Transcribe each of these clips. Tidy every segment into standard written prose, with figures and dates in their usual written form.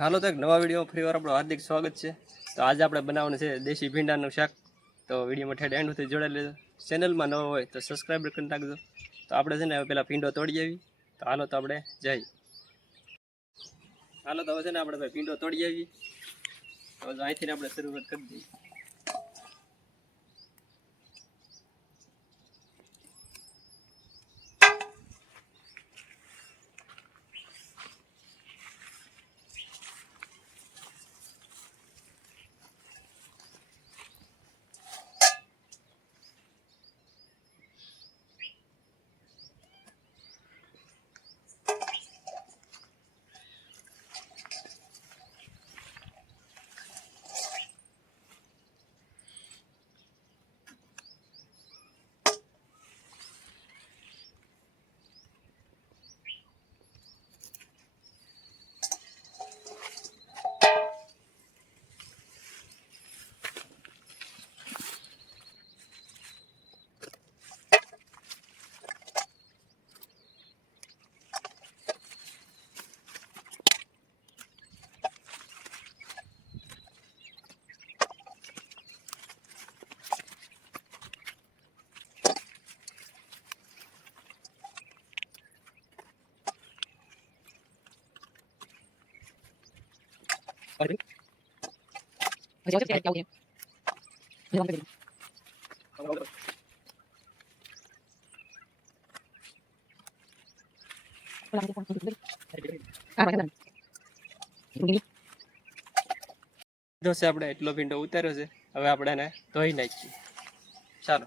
હાલો તો એક નવા વિડીયો ફરી વાર આપણું હાર્દિક સ્વાગત છે. તો આજે આપણે બનાવવાનું છે દેશી ભીંડાનું શાક. તો વિડીયોમાં ઠેઠ એન્ડ સુધી જોડાઈ લેજો. ચેનલમાં નવો હોય તો સબસ્ક્રાઈબ કરી નાખજો. તો આપણે છે ને હવે પેલા ભીંડો તોડી આવી. તો હાલો તો આપણે જઈએ. હાલો તો હવે છે ને આપણે ભાઈ ભીંડો તોડી આવી. તો અહીંથી આપણે શરૂઆત કરી દઈએ. આપણે એટલો ભીંડો ઉતાર્યો છે. હવે આપણે એને ધોઈ નાખીએ. ચાલો.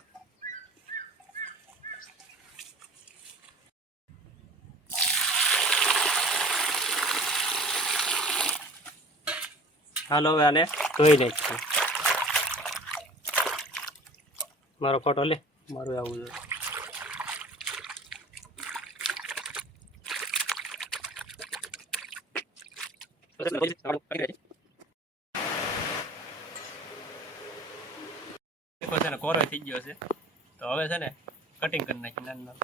હાલો હવે આને ધોઈ નાખીએ. મારો ફોટો લે, મારું આવું જોઈએ. છે ને કોરો થઈ ગયો છે. તો હવે છે ને કટિંગ કરી નાખી નાનું.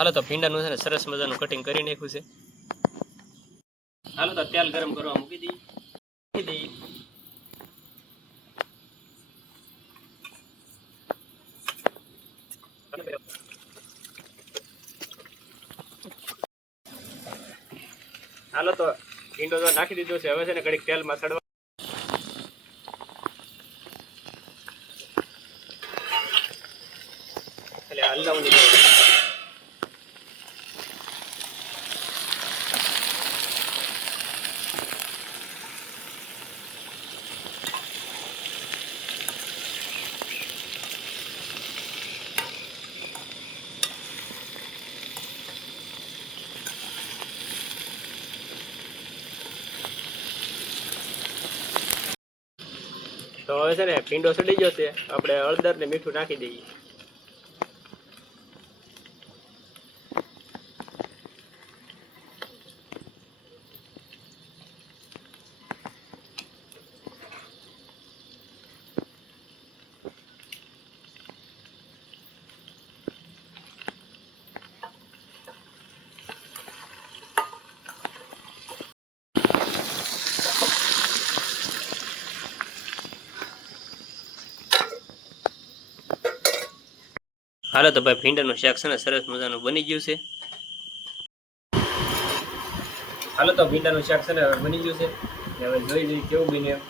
હાલો તો ભીંડાનું છે ને સરસ મજાનું કટિંગ કરી નાખ્યું છે. હાલો તો તેલ ગરમ કરવા મૂકી દઈએ. હાલો તો ભીંડો તો નાખી દીધો છે. હવે છે ને ઘડીક તેલમાં સડવા. એટલે હલાવવાની તો હવે છે ને ભીંડો સડી ગયો છે. આપણે હળદર ને મીઠું નાખી દઈએ. હાલો તો ભાઈ ભીંડાનું શાક છે ને સરસ મજાનું બની ગયું છે. હાલો તો ભીંડાનું શાક છે ને બની ગયું છે. હવે જોઈ લઈએ કેવું બન્યું.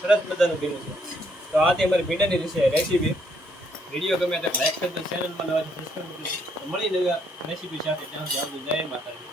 સરસ મજાનું બન્યું છે. તો આ તે અમારી ભીંડાની રેસીપી. વિડીયો ગમે તો લાઈક કરજો, ચેનલમાં નવા સબસ્ક્રાઇબ કરજો. મળી નવી રેસીપી સાથે ત્યાં આવજો. જય માતાજી.